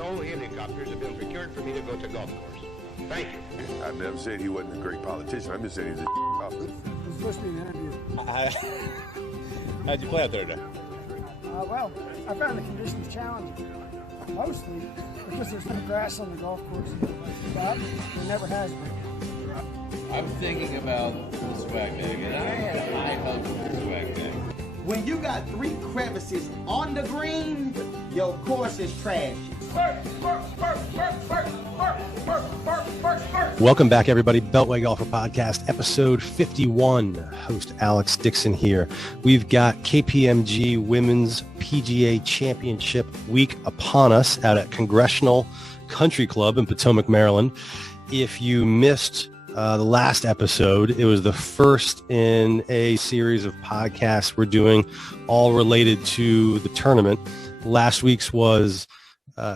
no helicopters have been procured for me to go to golf course. Thank you. I never said he wasn't a great politician. I'm just saying he's a officer. It's supposed to be an interview. How'd you play out there today? Well, I found the conditions challenging, mostly because there's no grass on the golf course, but there never has been. I'm thinking about the swag bag, and I had high hopes for the swag bag. When you got 3 crevices on the green, your course is trash. Welcome back, everybody. Beltway Golfer Podcast, episode 51. Host Alex Dixon here. We've got KPMG Women's PGA Championship week upon us out at Congressional Country Club in Potomac, Maryland. If you missed the last episode, it was the first in a series of podcasts we're doing all related to the tournament. Last week's was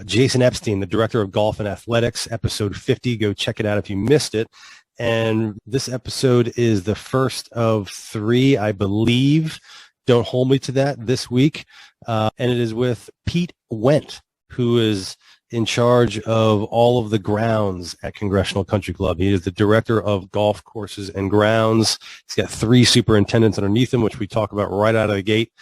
Jason Epstein, the Director of Golf and Athletics, episode 50. Go check it out if you missed it. And this episode is the first of 3, I believe. Don't hold me to that this week. And it is with Pete Wendt, who is in charge of all of the grounds at Congressional Country Club. He is the Director of Golf Courses and Grounds. He's got 3 superintendents underneath him, which we talk about right out of the gate.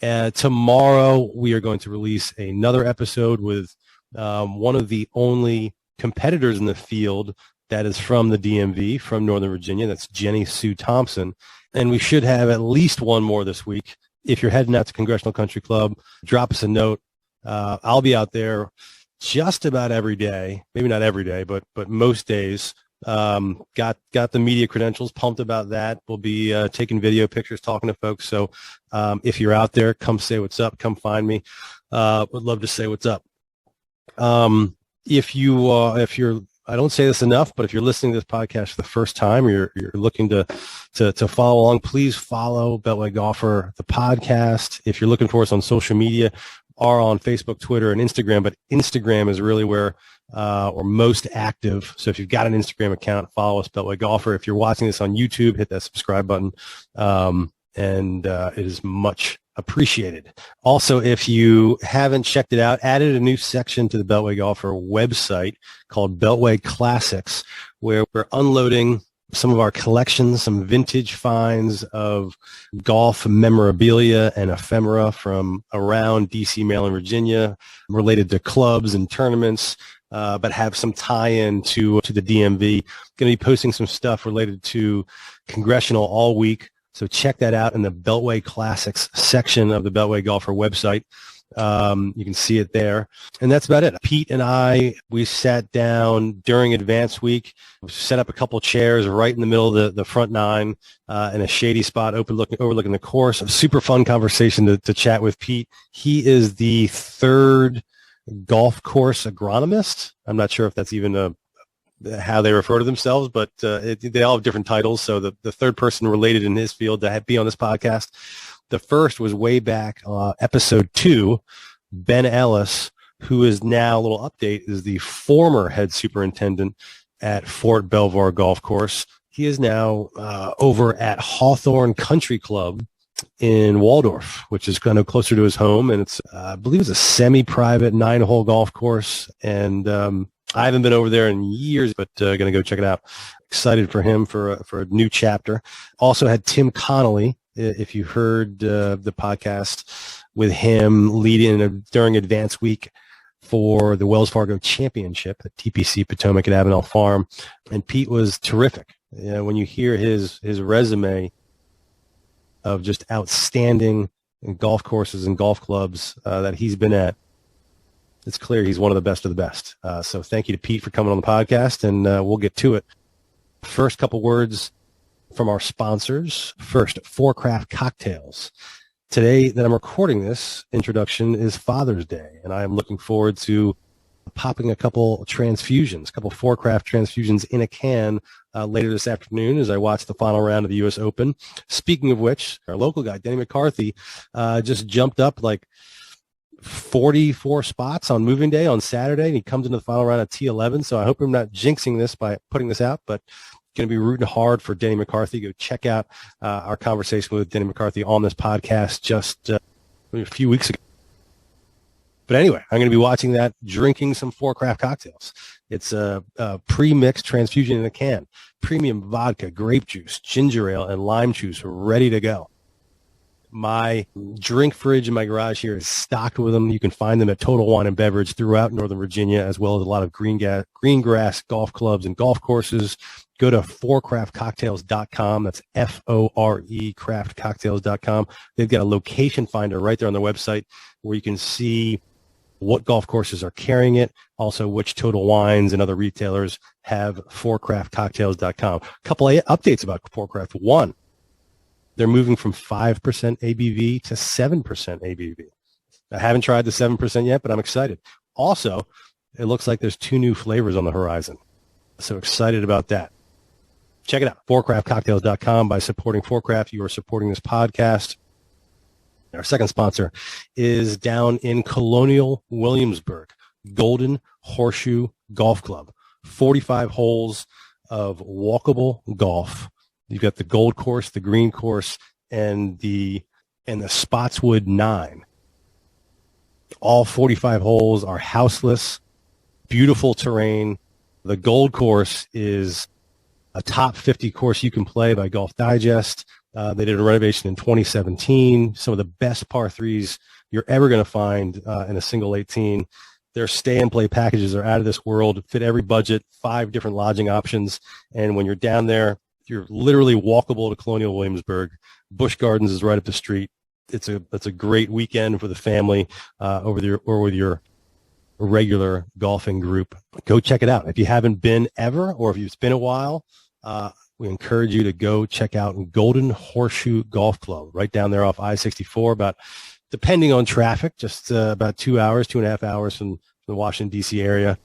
Tomorrow, we are going to release another episode with one of the only competitors in the field that is from the DMV, from Northern Virginia. That's Jenny Sue Thompson. And we should have at least one more this week. If you're heading out to Congressional Country Club, drop us a note. I'll be out there just about every day, maybe not every day, but most days. Got the media credentials, pumped about that. We'll be taking video pictures, talking to folks. So if you're out there, come say what's up, come find me. Would love to say what's up. If you're, I don't say this enough, but if you're listening to this podcast for the first time, or you're looking to follow along, please follow Beltway Golfer, the podcast. If you're looking for us on social media, are on Facebook, Twitter, and Instagram, but Instagram is really where we're most active. So if you've got an Instagram account, follow us, Beltway Golfer. If you're watching this on YouTube, hit that subscribe button, and it is much appreciated. Also, if you haven't checked it out, added a new section to the Beltway Golfer website called Beltway Classics, where we're unloading some of our collections, some vintage finds of golf memorabilia and ephemera from around D.C., Maryland, Virginia, related to clubs and tournaments, but have some tie-in to the DMV. Going to be posting some stuff related to Congressional all week, so check that out in the Beltway Classics section of the Beltway Golfer website. You can see it there. And that's about it. Pete and I, we sat down during advance week, set up a couple chairs right in the middle of the front 9 in a shady spot overlooking the course. A super fun conversation to chat with Pete. He is the 3rd golf course agronomist. I'm not sure if that's even how they refer to themselves, but they all have different titles. So the 3rd person related in his field to be on this podcast. The first was way back, episode 2, Ben Ellis, who is now, a little update, is the former head superintendent at Fort Belvoir Golf Course. He is now over at Hawthorne Country Club in Waldorf, which is kind of closer to his home. And it's, I believe it's a semi-private 9-hole golf course. And I haven't been over there in years, but going to go check it out. Excited for him for a new chapter. Also had Tim Connolly. If you heard the podcast with him during advance week for the Wells Fargo Championship at TPC Potomac at Avenel Farm, and Pete was terrific. When you hear his resume of just outstanding golf courses and golf clubs that he's been at, it's clear he's one of the best of the best. So thank you to Pete for coming on the podcast, and we'll get to it. First couple words from our sponsors. First, Forecraft Cocktails. Today that I'm recording this introduction is Father's Day, and I am looking forward to popping a couple transfusions, a couple Forecraft transfusions in a can later this afternoon as I watch the final round of the U.S. Open. Speaking of which, our local guy, Denny McCarthy, just jumped up like 44 spots on moving day on Saturday, and he comes into the final round at T11. So I hope I'm not jinxing this by putting this out, but going to be rooting hard for Denny McCarthy. Go check out our conversation with Denny McCarthy on this podcast just a few weeks ago. But anyway, I'm going to be watching that, drinking some Fore craft cocktails. It's a pre-mixed transfusion in a can, premium vodka, grape juice, ginger ale, and lime juice ready to go. My drink fridge in my garage here is stocked with them. You can find them at Total Wine and Beverage throughout Northern Virginia, as well as a lot of green grass golf clubs and golf courses. Go to forecraftcocktails.com. That's F-O-R-E craftcocktails.com. They've got a location finder right there on their website where you can see what golf courses are carrying it, also which Total Wines and other retailers have forecraftcocktails.com. A couple of updates about Forecraft. One, they're moving from 5% ABV to 7% ABV. I haven't tried the 7% yet, but I'm excited. Also, it looks like there's 2 new flavors on the horizon. So excited about that. Check it out, forecraftcocktails.com. By supporting Forecraft, you are supporting this podcast. Our second sponsor is down in Colonial Williamsburg, Golden Horseshoe Golf Club. 45 holes of walkable golf. You've got the gold course, the green course, and the Spotswood 9. All 45 holes are houseless, beautiful terrain. The gold course is a top 50 course you can play by Golf Digest. They did a renovation in 2017. Some of the best par threes you're ever going to find in a single 18. Their stay and play packages are out of this world, fit every budget, 5 different lodging options. And when you're down there, you're literally walkable to Colonial Williamsburg. Busch Gardens is right up the street. It's a great weekend for the family or with your regular golfing group. Go check it out. If you haven't been ever, or if it's been a while, we encourage you to go check out Golden Horseshoe Golf Club right down there off I-64, about, depending on traffic, just about 2.5 hours from the Washington, D.C. area.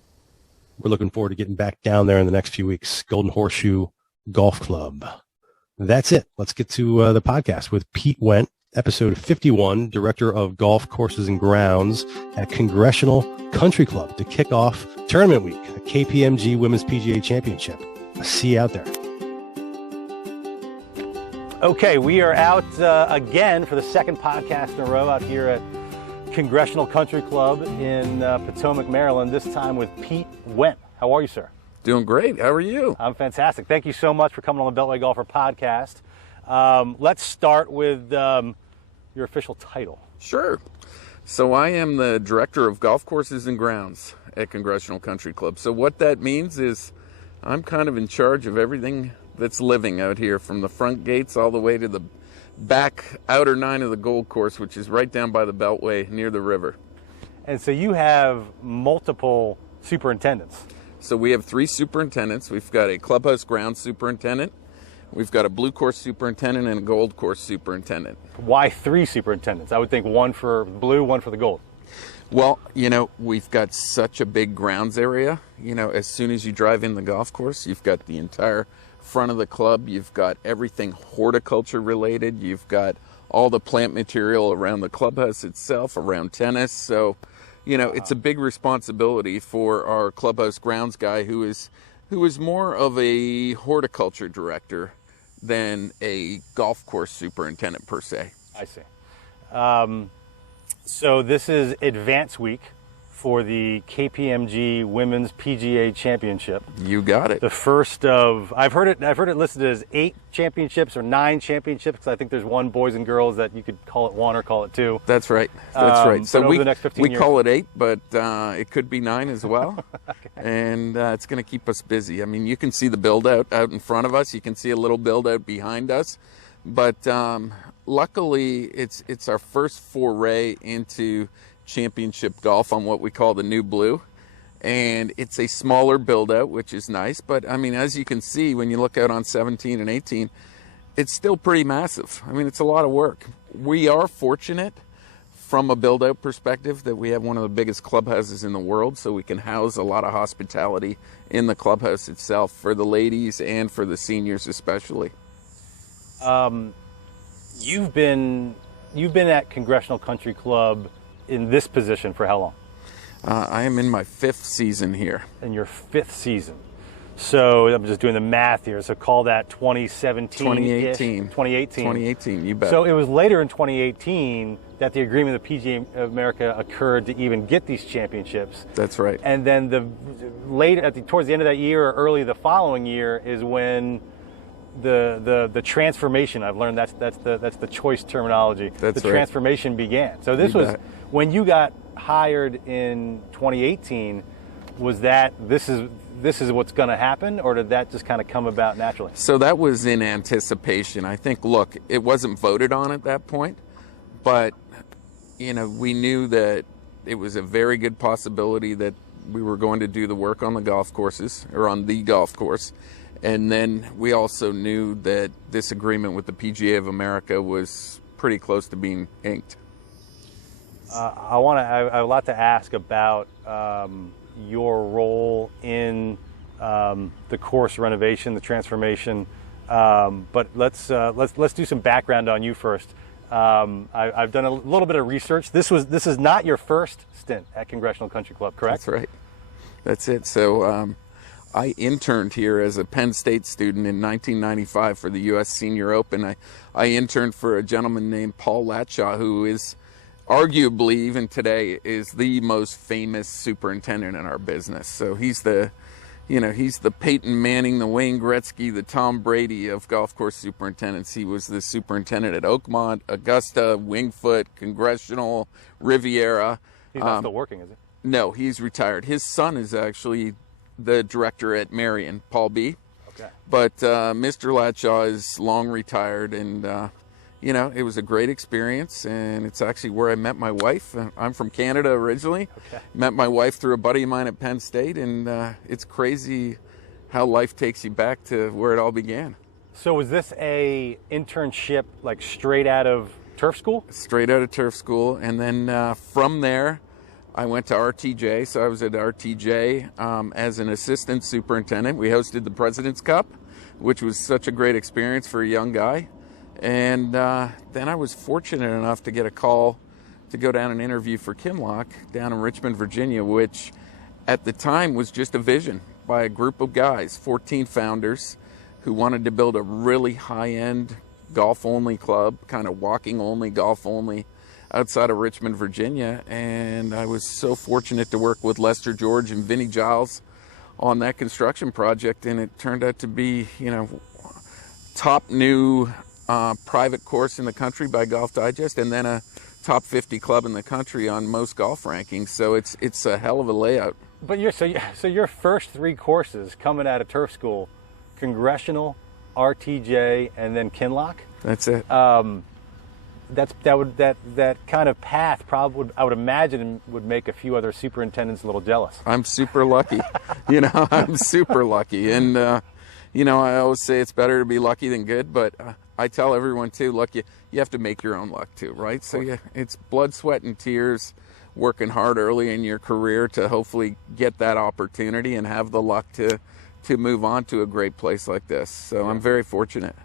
We're looking forward to getting back down there in the next few weeks. Golden Horseshoe Golf Club. That's it. Let's get to the podcast with Pete Wendt, episode 51, Director of Golf Courses and Grounds at Congressional Country Club to kick off tournament week, a KPMG Women's PGA Championship. I'll see you out there. Okay, we are out again for the second podcast in a row out here at Congressional Country Club in Potomac, Maryland, this time with Pete Wendt. How are you, sir? Doing great. How are you? I'm fantastic. Thank you so much for coming on the Beltway Golfer podcast. Let's start with your official title. Sure. So I am the Director of Golf Courses and Grounds at Congressional Country Club. So what that means is I'm kind of in charge of everything that's living out here, from the front gates all the way to the back outer 9 of the Gold Course, which is right down by the Beltway near the river. And so you have multiple superintendents. So we have 3 superintendents. We've got a clubhouse grounds superintendent, we've got a blue course superintendent, and a gold course superintendent. Why 3 superintendents? I would think 1 for blue, 1 for the gold. Well, we've got such a big grounds area. As soon as you drive in the golf course, you've got the entire front of the club. You've got everything horticulture related. You've got all the plant material around the clubhouse itself, around tennis. So, it's a big responsibility for our clubhouse grounds guy who is more of a horticulture director than a golf course superintendent per se. I see. So this is Advance Week for the KPMG Women's PGA Championship. You got it. The first of, I've heard it listed as 8 championships or 9 championships, because I think there's 1 boys and girls that you could call it 1 or call it 2. That's right. That's right. So over the next 15 years, call it 8, but it could be 9 as well. Okay. And it's going to keep us busy. I mean, you can see the build out in front of us. You can see a little build out behind us. But luckily, it's our first foray into championship golf on what we call the new blue, and it's a smaller build out, which is nice. But I mean, as you can see when you look out on 17 and 18, it's still pretty massive. I mean, it's a lot of work. We are fortunate from a build out perspective that we have one of the biggest clubhouses in the world, so we can house a lot of hospitality in the clubhouse itself for the ladies and for the seniors especially. You've been at Congressional Country Club in this position for how long? I am in my 5th season here. In your 5th season. So I'm just doing the math here. So call that 2017. 2018. 2018. 2018, you bet. So it was later in 2018 that the agreement of the PGA of America occurred to even get these championships. That's right. And then towards the end of that year or early the following year is when the transformation, I've learned that's the choice terminology. That's the right. Transformation began. So this was when you got hired in 2018. Was that this is what's going to happen, or did that just kind of come about naturally? So that was in anticipation. I think, look, it wasn't voted on at that point, but we knew that it was a very good possibility that we were going to do the work on the golf courses, or on the golf course. And then we also knew that this agreement with the PGA of America was pretty close to being inked. I have a lot to ask about your role in the course renovation, the transformation. But let's do some background on you first. I've done a little bit of research. This is not your first stint at Congressional Country Club, correct? That's right. That's it. So I interned here as a Penn State student in 1995 for the U.S. Senior Open. I interned for a gentleman named Paul Latshaw, who is arguably, even today, is the most famous superintendent in our business. So he's the Peyton Manning, the Wayne Gretzky, the Tom Brady of golf course superintendents. He was the superintendent at Oakmont, Augusta, Wingfoot, Congressional, Riviera. He's not still working, is he? No, he's retired. His son is actually the director at Marion, Paul B. Okay. But Mr. Latshaw is long retired, and it was a great experience, and it's actually where I met my wife. I'm from Canada originally. Okay. Met my wife through a buddy of mine at Penn State, and it's crazy how life takes you back to where it all began. So was this a internship like straight out of turf school? Straight out of turf school, and then from there, I went to RTJ. So I was at RTJ as an assistant superintendent. We hosted the President's Cup, which was such a great experience for a young guy. And then I was fortunate enough to get a call to go down and interview for Kinloch down in Richmond, Virginia, which at the time was just a vision by a group of guys, 14 founders, who wanted to build a really high-end golf-only club, kind of walking-only, golf-only, outside of Richmond, Virginia. And I was so fortunate to work with Lester George and Vinnie Giles on that construction project, and it turned out to be, top new private course in the country by Golf Digest, and then a top 50 club in the country on most golf rankings. So it's a hell of a layout. But your first three courses coming out of turf school, Congressional, RTJ, and then Kinloch. That's it. That kind of path probably I would imagine would make a few other superintendents a little jealous. I'm super lucky. I'm super lucky, and I always say it's better to be lucky than good, but I tell everyone too, look, you have to make your own luck too, right? So it's blood, sweat, and tears, working hard early in your career to hopefully get that opportunity and have the luck to move on to a great place like this. So I'm very fortunate.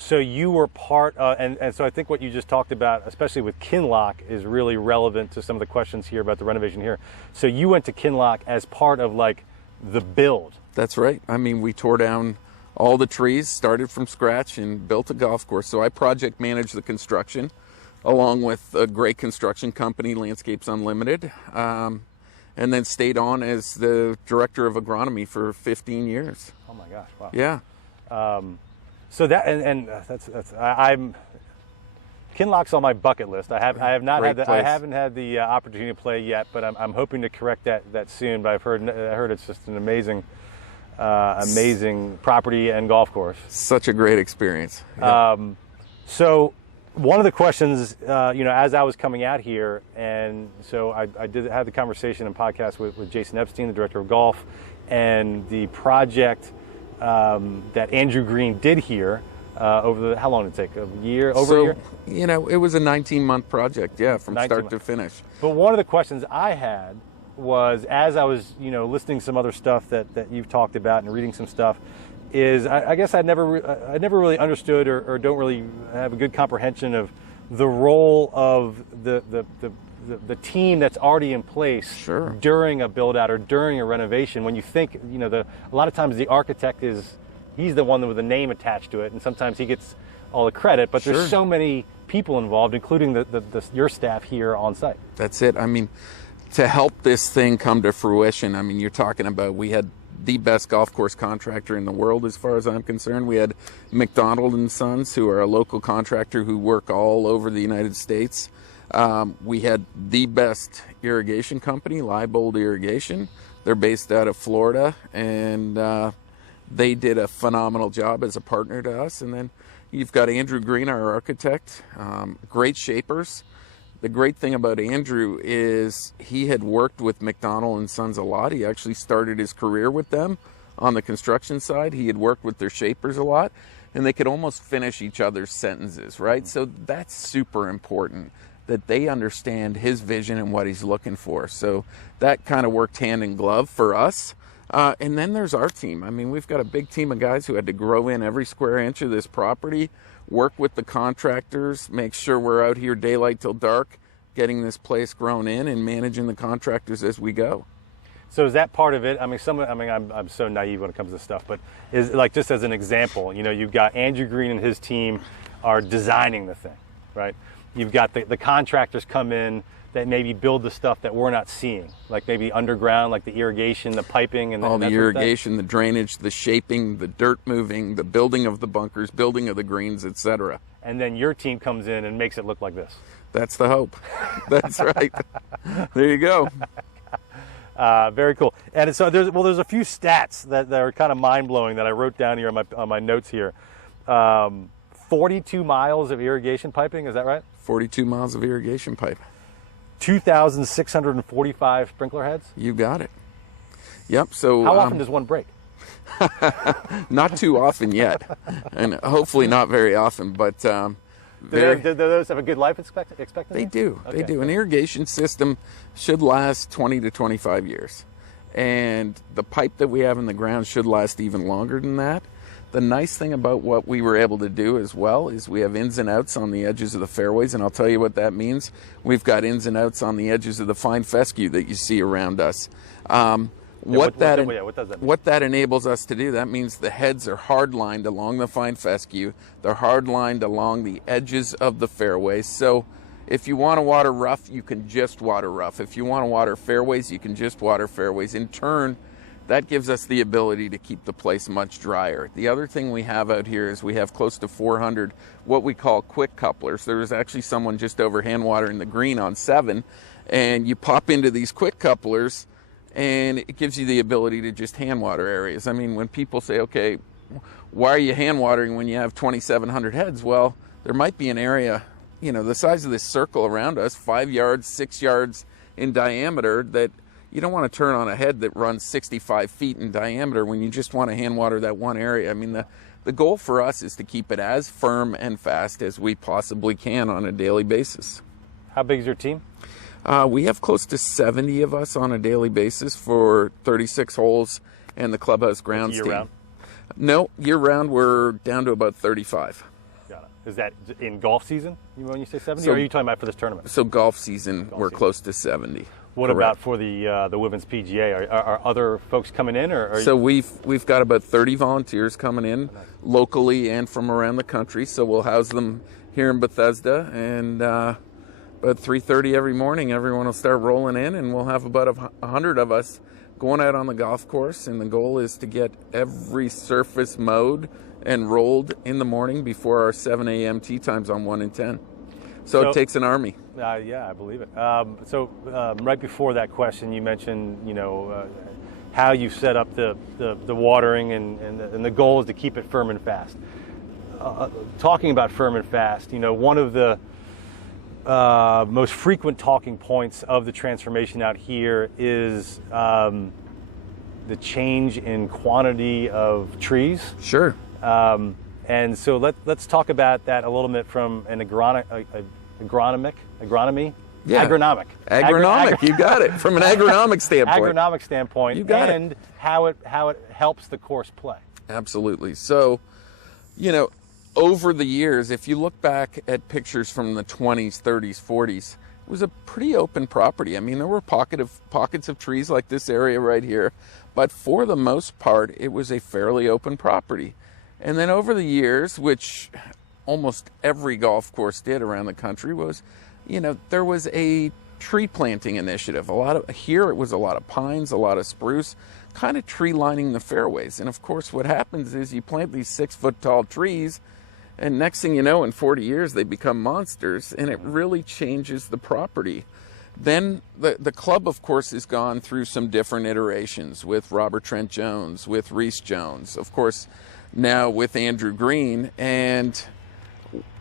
So you were part, and so I think what you just talked about, especially with Kinloch, is really relevant to some of the questions here about the renovation here. So you went to Kinloch as part of like the build. That's right. I mean, we tore down all the trees, started from scratch, and built a golf course. So I project managed the construction along with a great construction company, Landscapes Unlimited, and then stayed on as the director of agronomy for 15 years. Oh my gosh! Wow. Yeah. So that I'm Kinloch's on my bucket list. I haven't had the opportunity to play yet, but I'm hoping to correct that soon. But I heard it's just an amazing property and golf course. Such a great experience. Yeah. So one of the questions, as I was coming out here, and so I did have the conversation and podcast with Jason Epstein, the director of golf, and the project that Andrew Green did here how long did it take? A year? Over a year? It was a 19-month project, from start to finish. But one of the questions I had was, as I was, listening to some other stuff that you've talked about and reading some stuff, is I guess I never really understood or don't really have a good comprehension of the role of the team that's already in place during a build out or during a renovation. When you think, a lot of times the architect he's the one with the name attached to it, and sometimes he gets all the credit, but Sure. there's so many people involved, including your staff here on site. That's it. I mean, to help this thing come to fruition, I mean, you're talking about, we had the best golf course contractor in the world as far as I'm concerned. We had McDonald and Sons, who are a local contractor who work all over the United States. We had the best irrigation company, Leibold Irrigation. They're based out of Florida, and they did a phenomenal job as a partner to us. And then you've got Andrew Green, our architect, great shapers. The great thing about Andrew is he had worked with McDonald and Sons a lot. He actually started his career with them on the construction side. He had worked with their shapers a lot, and they could almost finish each other's sentences, right? So that's super important, that they understand his vision and what he's looking for. So that kind of worked hand in glove for us. And then there's our team. I mean, we've got a big team of guys who had to grow in every square inch of this property, work with the contractors, make sure we're out here daylight till dark, getting this place grown in and managing the contractors as we go. So is that part of it? I mean, I'm so naive when it comes to this stuff, but is like, just as an example, you know, you've got Andrew Green and his team are designing the thing, right? You've got the contractors come in that maybe build the stuff that we're not seeing, like maybe underground, like the irrigation, the piping, and all that the sort of thing? irrigation, the drainage, the shaping, the dirt moving, the building of the bunkers, building of the greens, etc. And then your team comes in and makes it look like this. That's the hope. That's right. There you go. Very cool. And so there's a few stats that are kind of mind-blowing that I wrote down here on my notes here. 42 miles of irrigation piping, is that right? 42 miles of irrigation pipe. 2,645 sprinkler heads? You got it. Yep. So how often does one break? Not too often yet, and hopefully not very often. But do those have a good life expectancy? They do. Okay. They do. An irrigation system should last 20 to 25 years, and the pipe that we have in the ground should last even longer than that. The nice thing about what we were able to do as well is we have ins and outs on the edges of the fairways, and I'll tell you what that means. We've got ins and outs on the edges of the fine fescue that you see around us. What that enables us to do, that means the heads are hard-lined along the fine fescue. They're hard-lined along the edges of the fairways. So if you want to water rough, you can just water rough. If you want to water fairways, you can just water fairways. In turn, that gives us the ability to keep the place much drier. The other thing we have out here is we have close to 400 what we call quick couplers. There was actually someone just over hand watering the green on 7, and you pop into these quick couplers and it gives you the ability to just hand water areas. I mean, when people say, okay, why are you hand watering when you have 2,700 heads? Well, there might be an area, you know, the size of this circle around us, 5 yards, 6 yards in diameter, that you don't want to turn on a head that runs 65 feet in diameter when you just want to hand water that one area. I mean, the goal for us is to keep it as firm and fast as we possibly can on a daily basis. How big is your team? We have close to 70 of us on a daily basis for 36 holes and the clubhouse grounds team. Year-round? No, year-round we're down to about 35. Got it. Is that in golf season when you say 70, So- or are you talking about for this tournament? So golf season, we're close to 70. What Correct. about for the women's PGA? Are other folks coming in, or So we've got about 30 volunteers coming in locally and from around the country. So we'll house them here in Bethesda, and about 3:30 every morning, everyone will start rolling in, and we'll have about 100 of us going out on the golf course. And the goal is to get every surface mowed and rolled in the morning before our 7 a.m. tee times on 1 and 10. So it takes an army. Yeah, I believe it. Right before that question, you mentioned, how you set up the watering, and the goal is to keep it firm and fast. Talking about firm and fast, one of the most frequent talking points of the transformation out here is the change in quantity of trees. Sure. And so let's talk about that a little bit from an agronomic. Yeah. Agronomic, you got it. From an agronomic standpoint. Agronomic standpoint, You got and how it helps the course play. Absolutely. So, over the years, if you look back at pictures from the 20s, 30s, 40s, it was a pretty open property. I mean, there were pockets of trees like this area right here, but for the most part, it was a fairly open property. And then over the years, which almost every golf course did around the country was, there was a tree planting initiative. Here it was a lot of pines, a lot of spruce, kind of tree lining the fairways. And of course what happens is you plant these 6-foot tall trees, and next thing you know, in 40 years they become monsters, and it really changes the property. Then the club, of course, has gone through some different iterations with Robert Trent Jones, with Reese Jones, of course, now with Andrew Green. And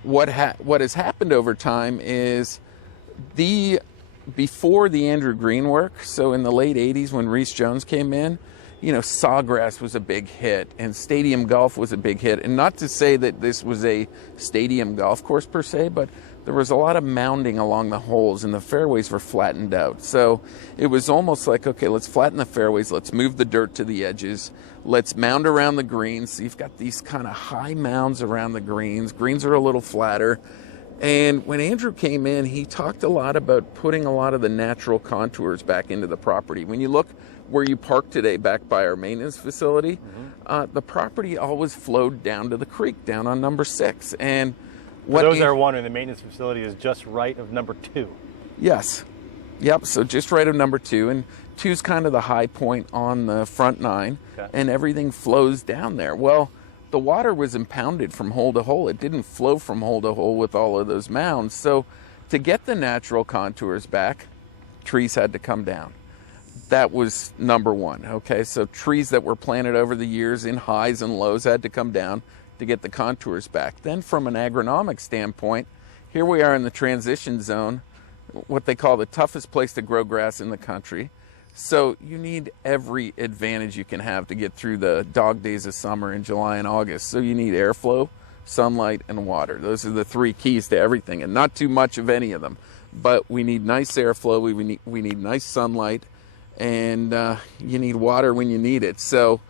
what has happened over time is before the Andrew Green work, so in the late 80s when Reese Jones came in, Sawgrass was a big hit and stadium golf was a big hit. And not to say that this was a stadium golf course per se, but there was a lot of mounding along the holes and the fairways were flattened out. So it was almost like, okay, let's flatten the fairways, let's move the dirt to the edges, let's mound around the greens. So you've got these kind of high mounds around the greens. Greens are a little flatter. And when Andrew came in, he talked a lot about putting a lot of the natural contours back into the property. When you look where you park today back by our maintenance facility, the property always flowed down to the creek, down on number 6. And for those that are wondering, the maintenance facility is just right of number 2. Yes. Yep, so just right of number 2. And 2's kind of the high point on the front 9, okay, and everything flows down there. Well, the water was impounded from hole to hole. It didn't flow from hole to hole with all of those mounds. So to get the natural contours back, trees had to come down. That was number 1, okay? So trees that were planted over the years in highs and lows had to come down to get the contours back. Then from an agronomic standpoint, here we are in the transition zone, what they call the toughest place to grow grass in the country. So you need every advantage you can have to get through the dog days of summer in July and August. So you need airflow, sunlight, and water. Those are the 3 keys to everything, and not too much of any of them. But we need nice airflow, we need nice sunlight, and you need water when you need it. So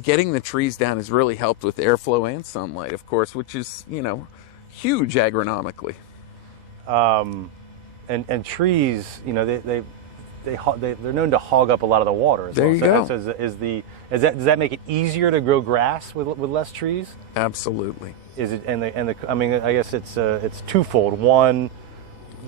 getting the trees down has really helped with airflow and sunlight, of course, which is, huge agronomically. And trees, they're known to hog up a lot of the water. There you go. Does that make it easier to grow grass with less trees? Absolutely. Is it I mean, I guess it's twofold. One,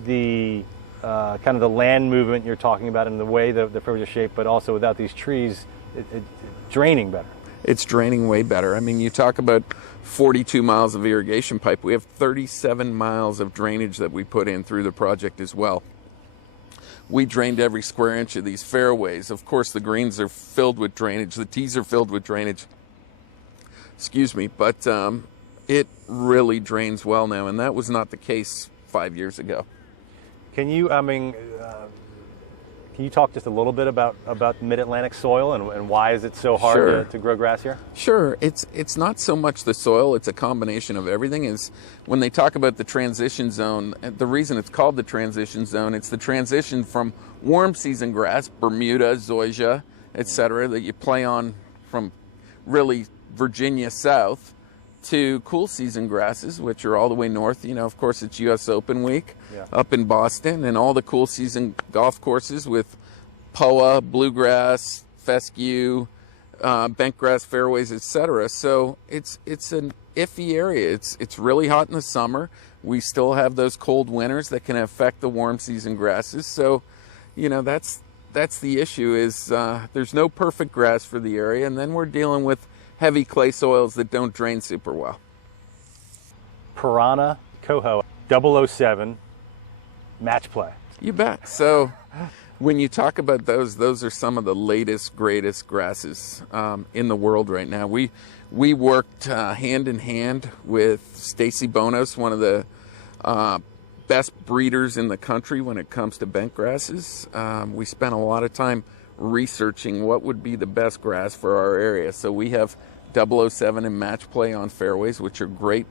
the kind of the land movement you're talking about and the way the fairways are shaped, but also without these trees, it's draining better. It's draining way better. I mean, you talk about 42 miles of irrigation pipe. We have 37 miles of drainage that we put in through the project as well. We drained every square inch of these fairways. Of course, the greens are filled with drainage. The tees are filled with drainage. Excuse me, but it really drains well now, and that was not the case 5 years ago. Can you, can you talk just a little bit about MidAtlantic soil and why is it so hard Sure. to grow grass here? Sure. It's not so much the soil, it's a combination of everything. Is when they talk about the transition zone, the reason it's called the transition zone, it's the transition from warm season grass, Bermuda, zoysia, etc., that you play on from really Virginia south, to cool season grasses, which are all the way north. Of course, it's U.S. Open week up in Boston, and all the cool season golf courses with POA, bluegrass, fescue, bentgrass fairways, etc. So it's an iffy area. It's really hot in the summer. We still have those cold winters that can affect the warm season grasses. So, that's the issue. Is there's no perfect grass for the area, and then we're dealing with heavy clay soils that don't drain super well. Piranha Coho 007 match play. You bet. So when you talk about those are some of the latest, greatest grasses in the world right now. We worked hand in hand with Stacy Bonos, one of the best breeders in the country when it comes to bent grasses. We spent a lot of time researching what would be the best grass for our area. So we have 007 and match play on fairways, which are great.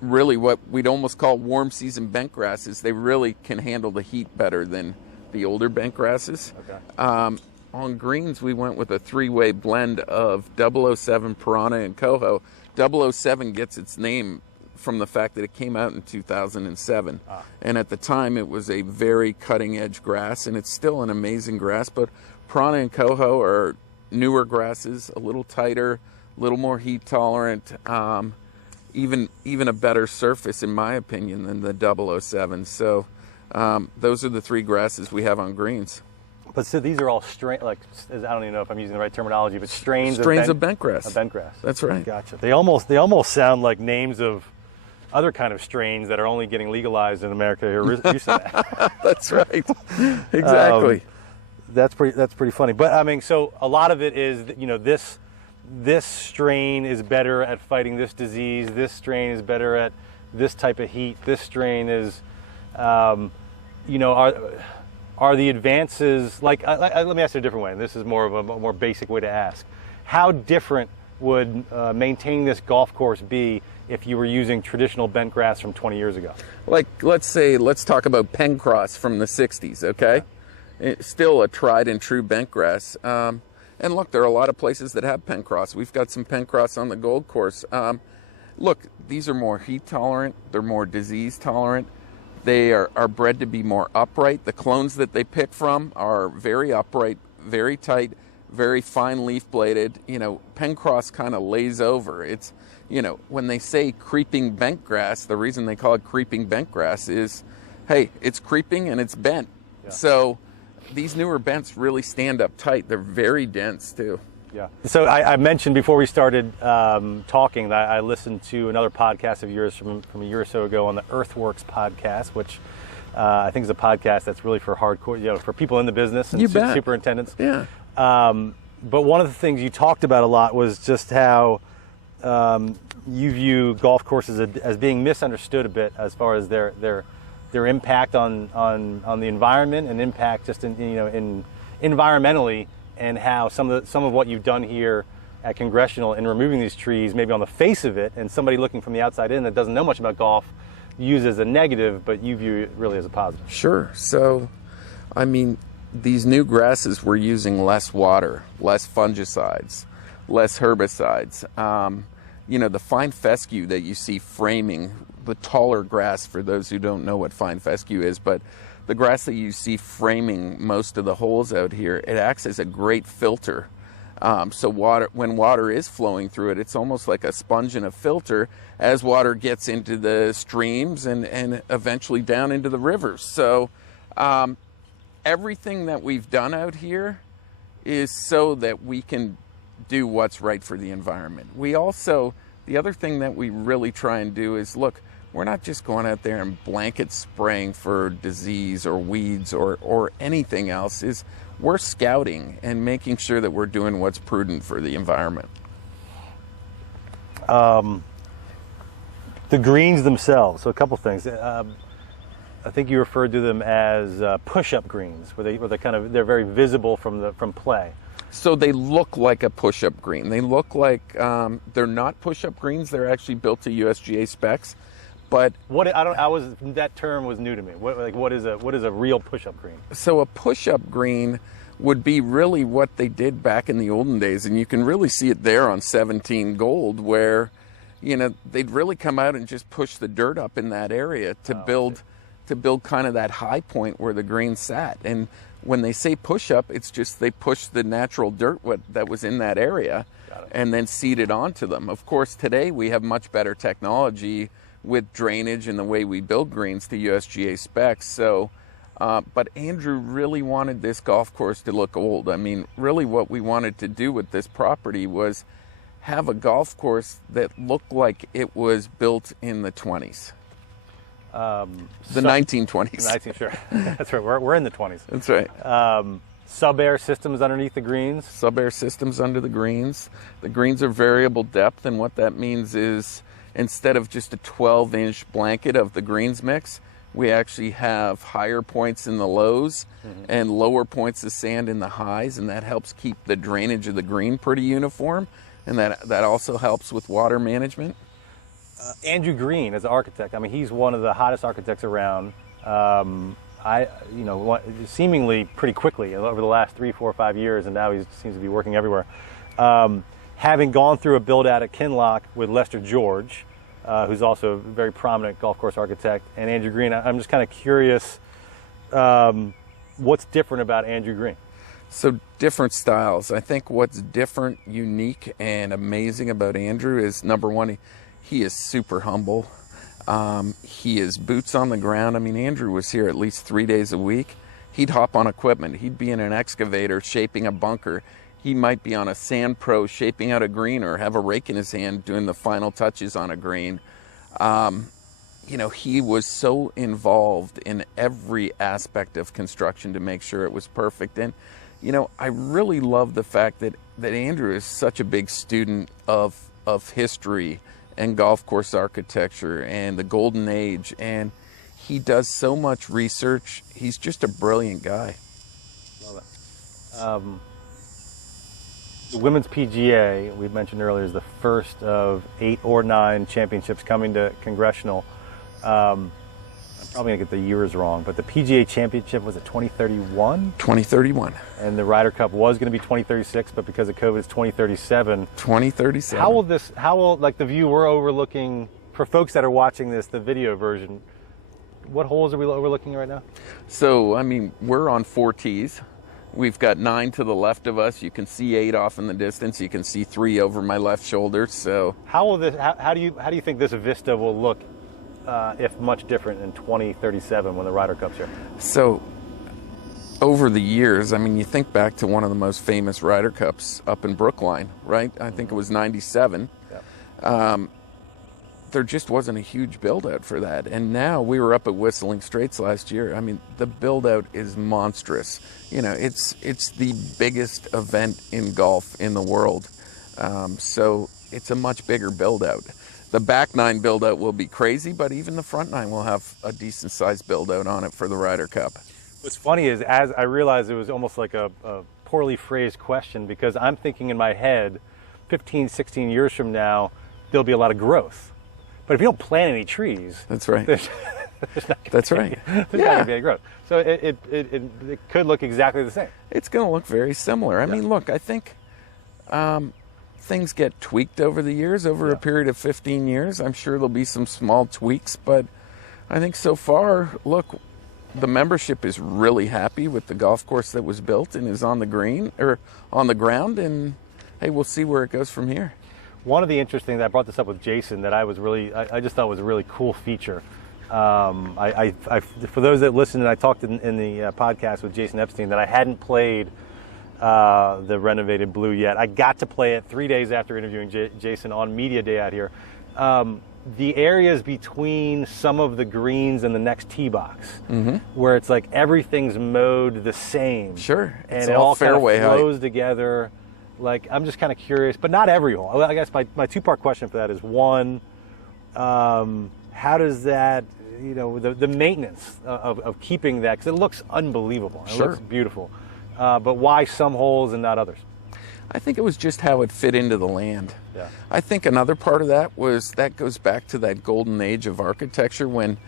Really what we'd almost call warm season bent grasses. They really can handle the heat better than the older bent grasses. Okay. On greens, we went with a 3-way blend of 007, Piranha, and Coho. 007 gets its name from the fact that it came out in 2007. And at the time, it was a very cutting-edge grass, and it's still an amazing grass. But Piranha and Coho are newer grasses, a little tighter, a little more heat-tolerant. even a better surface, in my opinion, than the 007. So those are the 3 grasses we have on greens. But so these are all strain, like, I don't even know if I'm using the right terminology, but strains of bentgrass. Of bentgrass. That's right. Gotcha. They almost sound like names of other kind of strains that are only getting legalized in America here recently. That's right. Exactly. That's pretty funny. But I mean, so a lot of it is, this strain is better at fighting this disease. This strain is better at this type of heat. This strain is, are the advances, like, let me ask it a different way, and this is more of a more basic way to ask. How different would maintaining this golf course be if you were using traditional bent grass from 20 years ago? Like, let's talk about Pencross from the 60s, okay? Yeah. It's still a tried and true bent grass. And look, there are a lot of places that have Pencross. We've got some Pencross on the Gold Course. Look, these are more heat tolerant. They're more disease tolerant. They are bred to be more upright. The clones that they pick from are very upright, very tight, very fine leaf bladed. Pencross kind of lays over. It's, when they say creeping bent grass, the reason they call it creeping bent grass is, hey, it's creeping and it's bent. Yeah. So these newer bents really stand up tight. They're very dense too. Yeah. So I mentioned before we started talking that I listened to another podcast of yours from a year or so ago on the Earthworks podcast, which I think is a podcast that's really for hardcore, for people in the business and superintendents. Yeah. But one of the things you talked about a lot was just how you view golf courses as being misunderstood a bit as far as their impact on the environment and impact just in environmentally, and how some of what you've done here at Congressional in removing these trees, maybe on the face of it, and somebody looking from the outside in that doesn't know much about golf, use as a negative, but you view it really as a positive. Sure. So, I mean, these new grasses, we're using less water, less fungicides, less herbicides. The fine fescue that you see framing the taller grass, for those who don't know what fine fescue is, but the grass that you see framing most of the holes out here, it acts as a great filter. So when water is flowing through it, it's almost like a sponge and a filter as water gets into the streams and eventually down into the rivers. So everything that we've done out here is so that we can do what's right for the environment. The other thing that we really try and do is, look, we're not just going out there and blanket spraying for disease or weeds or anything else. We're scouting and making sure that we're doing what's prudent for the environment. The greens themselves, so a couple things. I think you referred to them as push-up greens, where they're very visible from play. So they look like a push-up green. They look like they're not push-up greens. They're actually built to USGA specs. But that term was new to me. What is a real push-up green? So a push-up green would be really what they did back in the olden days, and you can really see it there on 17 Gold, where they'd really come out and just push the dirt up in that area to build kind of that high point where the green sat. And when they say push-up, it's just they push the natural dirt that was in that area and then seed it onto them. Of course, today we have much better technology with drainage and the way we build greens to USGA specs. So, but Andrew really wanted this golf course to look old. I mean, really what we wanted to do with this property was have a golf course that looked like it was built in the 20s. The 1920s. Sure. That's right. We're in the 20s. That's right. SubAir Systems underneath the greens? SubAir Systems under the greens. The greens are variable depth, and what that means is instead of just a 12-inch blanket of the greens mix, we actually have higher points in the lows and lower points of sand in the highs, and that helps keep the drainage of the green pretty uniform, and that also helps with water management. Andrew Green, as an architect, I mean, he's one of the hottest architects around. Seemingly pretty quickly over the last 3, 4, 5 years, and now he seems to be working everywhere. Having gone through a build-out at Kinloch with Lester George, who's also a very prominent golf course architect, and Andrew Green, I'm just kind of curious, what's different about Andrew Green? So different styles. I think what's different, unique, and amazing about Andrew is, number one, he is super humble. He is boots on the ground. I mean, Andrew was here at least 3 days a week. He'd hop on equipment. He'd be in an excavator shaping a bunker. He might be on a sand pro shaping out a green, or have a rake in his hand doing the final touches on a green. You know, he was so involved in every aspect of construction to make sure it was perfect. And, you know, I really love the fact that Andrew is such a big student of history and golf course architecture and the golden age. And he does so much research. He's just a brilliant guy. Love it. The Women's PGA, we mentioned earlier, is the first of 8 or 9 championships coming to Congressional. I'm probably going to get the years wrong, but the PGA Championship was at 2031? 2031. And the Ryder Cup was going to be 2036, but because of COVID, it's 2037. 2037. How will, like the view we're overlooking, for folks that are watching this, the video version, what holes are we overlooking right now? So, I mean, we're on 4 tees. We've got 9 to the left of us. You can see 8 off in the distance. You can see 3 over my left shoulder. So, how do you think this vista will look, if much different, in 2037 when the Ryder Cup's here? So, over the years, I mean, you think back to one of the most famous Ryder Cups up in Brookline, right? I think it was 97. Yeah. There just wasn't a huge build out for that. And now we were up at Whistling Straits last year. I mean, the build out is monstrous. You know, it's the biggest event in golf in the world. So it's a much bigger build out. The back 9 build out will be crazy, but even the front 9 will have a decent sized build out on it for the Ryder Cup. What's funny is, as I realized, it was almost like a poorly phrased question, because I'm thinking in my head, 15, 16 years from now, there'll be a lot of growth. But if you don't plant any trees, that's right. There's not that's right. There's not going to be any growth. So it could look exactly the same. It's going to look very similar. I mean, look, I think things get tweaked over the years, over a period of 15 years. I'm sure there'll be some small tweaks, but I think so far, look, the membership is really happy with the golf course that was built and is on the green or on the ground, and hey, we'll see where it goes from here. One of the interesting, I brought this up with Jason, that I just thought was a really cool feature. For those that listened, I talked in the podcast with Jason Epstein that I hadn't played the renovated blue yet. I got to play it 3 days after interviewing Jason on media day out here. The areas between some of the greens and the next tee box, where it's like everything's mowed the same. Sure, and it all fairway kind of flows together. Like, I'm just kind of curious, but not every hole. I guess my 2-part question for that is, one, how does that, you know, the maintenance of keeping that, because it looks unbelievable. It looks beautiful. But why some holes and not others? I think it was just how it fit into the land. Yeah. I think another part of that goes back to that golden age of architecture when,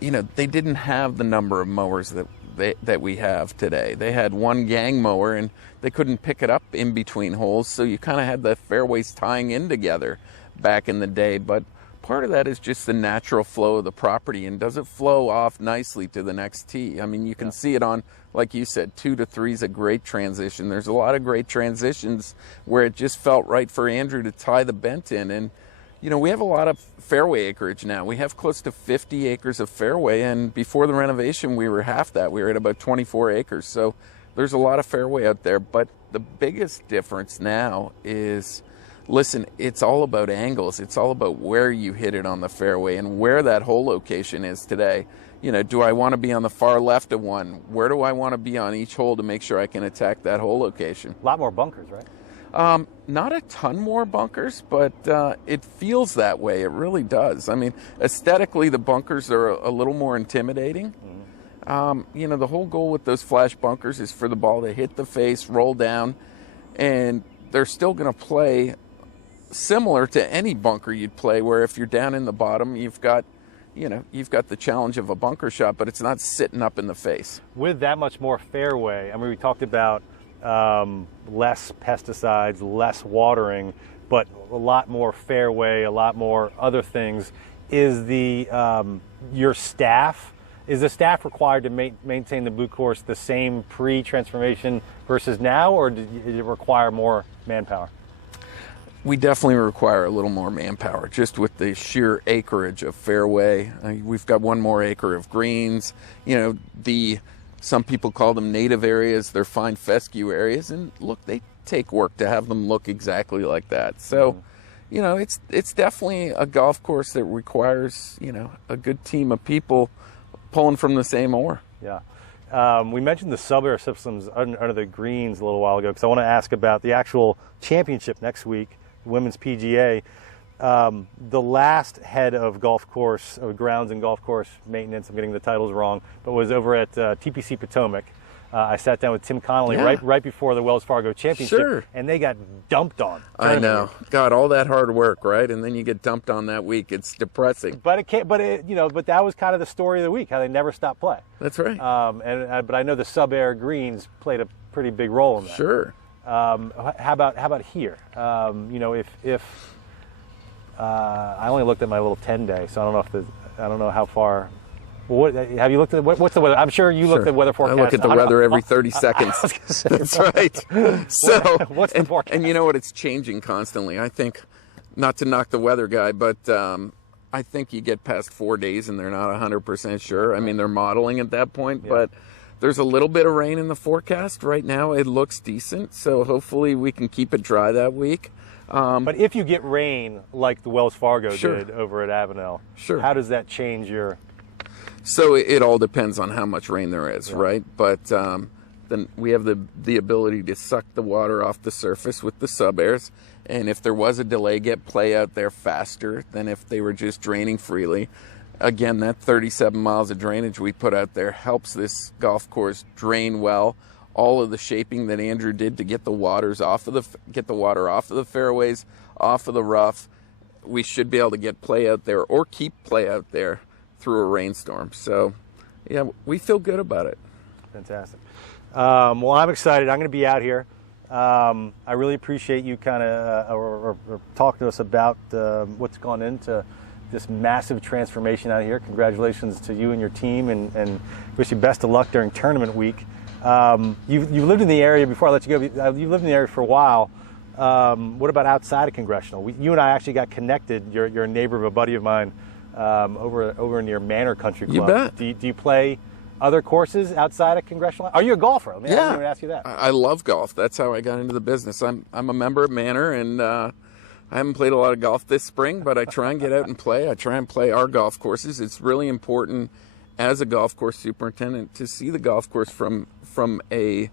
you know, they didn't have the number of mowers that we have today. They had one gang mower and they couldn't pick it up in between holes, so you kind of had the fairways tying in together back in the day. But part of that is just the natural flow of the property, and does it flow off nicely to the next tee? I mean, you can see it on, like you said, 2 to 3 is a great transition. There's a lot of great transitions where it just felt right for Andrew to tie the bent in. And you know, we have a lot of fairway acreage now. We have close to 50 acres of fairway, and before the renovation, we were half that. We were at about 24 acres. So there's a lot of fairway out there. But the biggest difference now is, listen, it's all about angles. It's all about where you hit it on the fairway and where that hole location is today. You know, do I want to be on the far left of one? Where do I want to be on each hole to make sure I can attack that hole location? A lot more bunkers, right? Not a ton more bunkers, but it feels that way. It really does. I mean, aesthetically, the bunkers are a little more intimidating. You know, the whole goal with those flash bunkers is for the ball to hit the face, roll down, and they're still going to play similar to any bunker you'd play, where if you're down in the bottom, you've got the challenge of a bunker shot, but it's not sitting up in the face. With that much more fairway, I mean, we talked about less pesticides, less watering, but a lot more fairway, a lot more other things. Is your staff, is the staff required to maintain the boot course the same pre-transformation versus now, or did it require more manpower? we definitely require a little more manpower, just with the sheer acreage of fairway. We've got one more acre of greens. You know, some people call them native areas. They're fine fescue areas, and look, they take work to have them look exactly like that. So, you know, it's definitely a golf course that requires, you know, a good team of people pulling from the same oar. Yeah. We mentioned the SubAir Systems under the greens a little while ago, because I want to ask about the actual championship next week, Women's PGA. The last head of golf course, grounds and golf course maintenance, I'm getting the titles wrong, but was over at TPC Potomac. I sat down with Tim Connolly right before the Wells Fargo Championship, and they got dumped on. I know. God, all that hard work, right? And then you get dumped on that week. It's depressing. But but that was kind of the story of the week, how they never stopped play. That's right. But I know the SubAir greens played a pretty big role in that. Sure. How about here? You know, if I only looked at my little 10-day, so I don't know how far. What have you looked at? What's the weather? I'm sure you looked at the weather forecast. I look at the weather every 30 seconds. That's right. So what's the forecast? And you know what? It's changing constantly. I think, not to knock the weather guy, but I think you get past 4 days and they're not 100% sure. I mean, they're modeling at that point, but there's a little bit of rain in the forecast right now. It looks decent, so hopefully we can keep it dry that week. But if you get rain like the Wells Fargo did over at Avenel, how does that change your? So it all depends on how much rain there is, right? But then we have the ability to suck the water off the surface with the SubAirs, and if there was a delay, get play out there faster than if they were just draining freely. Again, that 37 miles of drainage we put out there helps this golf course drain well. All of the shaping that Andrew did to get the water off of the fairways, off of the rough, we should be able to get play out there or keep play out there through a rainstorm. So, yeah, we feel good about it. Fantastic. Well, I'm excited. I'm going to be out here. I really appreciate you kind of or talking to us about what's gone into this massive transformation out here. Congratulations to you and your team, and wish you best of luck during tournament week. You lived in the area, before I let you go, you lived in the area for a while. What about outside of Congressional? You and I actually got connected. You're a neighbor of a buddy of mine over near Manor Country Club. You bet. Do you play other courses outside of Congressional? Are you a golfer? I didn't even ask you that. I love golf. That's how I got into the business. I'm a member of Manor, and I haven't played a lot of golf this spring, but I try and get out and play. I try and play our golf courses. It's really important as a golf course superintendent to see the golf course from a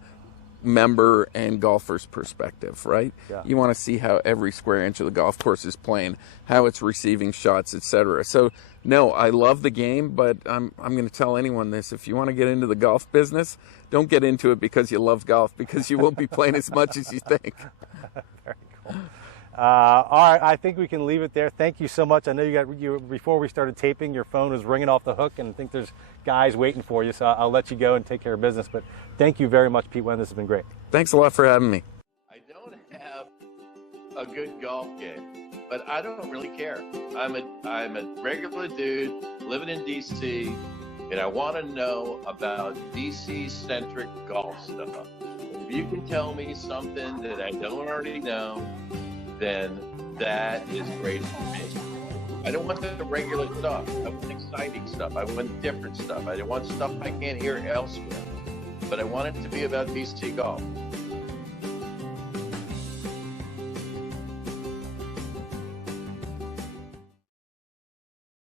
member and golfer's perspective, right? Yeah. You want to see how every square inch of the golf course is playing, how it's receiving shots, etc. So, no, I love the game, but I'm going to tell anyone this: if you want to get into the golf business, don't get into it because you love golf, because you won't be playing as much as you think. Very cool. All right, I think we can leave it there. Thank you so much. I know you before we started taping, your phone was ringing off the hook, and I think there's guys waiting for you, so I'll let you go and take care of business. But thank you very much, Pete Wendt. This has been great. Thanks a lot for having me. I don't have a good golf game, but I don't really care. I'm a regular dude living in DC, and I want to know about DC-centric golf stuff. If you can tell me something that I don't already know, then that is great for me. I don't want the regular stuff. I want exciting stuff. I want different stuff. I want stuff I can't hear elsewhere. But I want it to be about DC golf.